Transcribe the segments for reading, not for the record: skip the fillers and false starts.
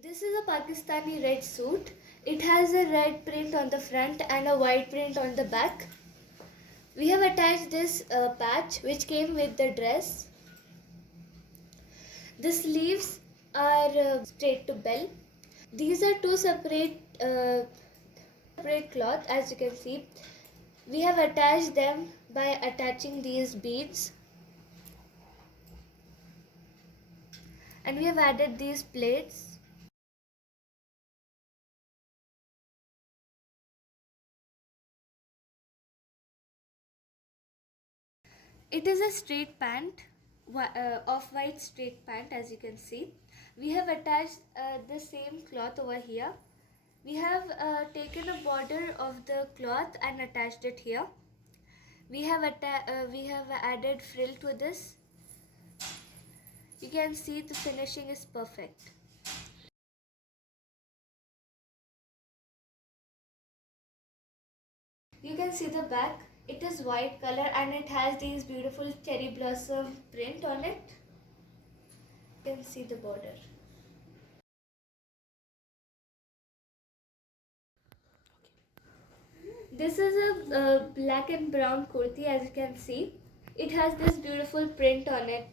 This is a Pakistani red suit. It has a red print on the front and a white print on the back. We have attached this patch which came with the dress. The sleeves are straight to bell. These are two separate cloth, as you can see. We have attached them by attaching these beads, and we have added these plates. It is a straight pant, off-white straight pant, as you can see. We have attached the same cloth over here. We have taken a border of the cloth and attached it here. We have added frill to this. You can see the finishing is perfect. You can see the back. It is white color and it has these beautiful cherry blossom print on it. You can see the border. This is a black and brown kurti, as you can see. It has this beautiful print on it.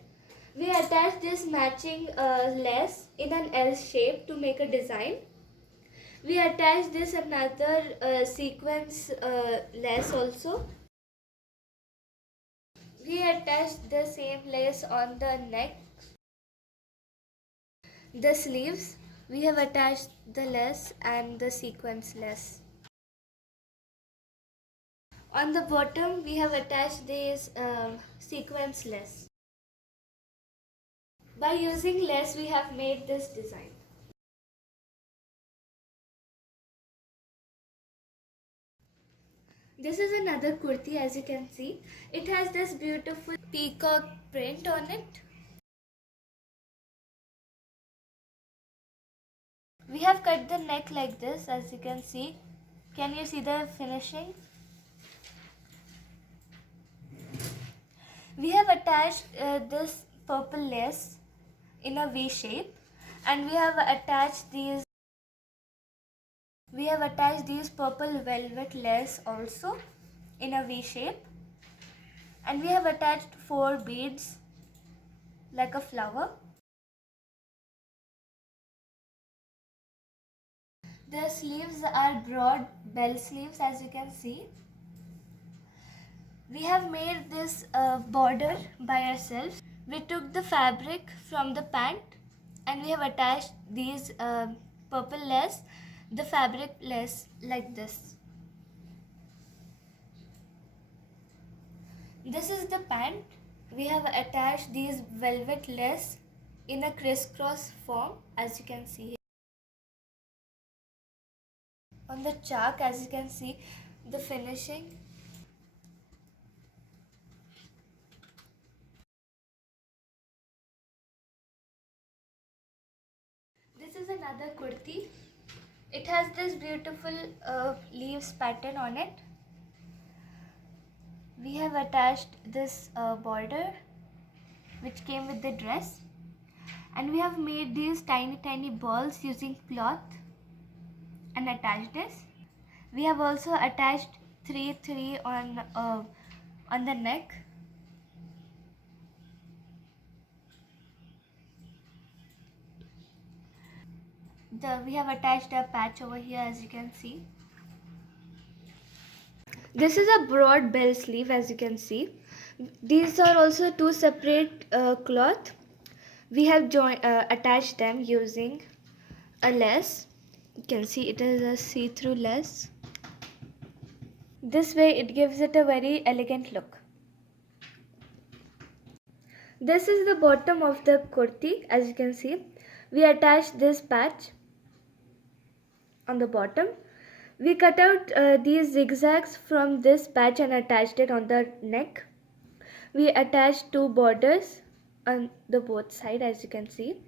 We attached this matching lace in an L shape to make a design. We attached this another sequence lace also. We attached the same lace on the neck. The sleeves, we have attached the lace and the sequence lace. On the bottom, we have attached this sequence lace. By using lace, we have made this design. This is another kurti, as you can see. It has this beautiful peacock print on it. We have cut the neck like this, as you can see. Can you see the finishing? We have attached this purple lace in a V shape, and we have attached these purple velvet lace also in a V shape, and we have attached 4 beads like a flower. The sleeves are broad bell sleeves, as you can see. We have made this border by ourselves. We took the fabric from the pant and we have attached these purple lace, the fabric lace, like this. This is the pant. We have attached these velvet lace in a crisscross form, as you can see here. On the chalk, as you can see, the finishing. This is another kurti. It has this beautiful leaves pattern on it. We have attached this border which came with the dress, and we have made these tiny balls using cloth and attached this. We have also attached 3 on the neck. We have attached a patch over here, as you can see. This is a broad bell sleeve, as you can see. These are also 2 separate cloth. We have attached them using a lace. You can see it is a see-through lace. This way it gives it a very elegant look. This is the bottom of the kurti, as you can see. We attached this patch on the bottom. We cut out these zigzags from this patch and attached it on the neck. We attached 2 borders on the both sides, as you can see.